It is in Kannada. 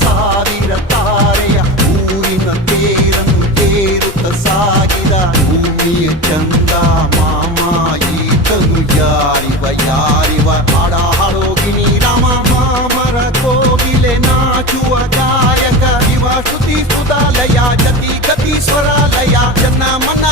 ಸಾವಿರ ತಾರೆಯ ಊರಿನ ತೇರನ್ನು ತೇರುತ್ತ ಸಾಗಿದ ಭೂಮಿಯ ಚಂದ ಮಾಮ ಈತನು ಯಾರಿವ ಯಾರಿವ ಹಾಡ ಹಾಡೋಗಿನಿ ರಾಮ ಮಾಮರ ಕೋಗಿಲೆ ನಾಚುವ ಗಾಯಕ ಶಿವ ಶ್ರುತಿ ಸುಧಾಲಯ ಜತಿ ಗತಿ ಸ್ವರಾಲಯ ಜನ ಮನ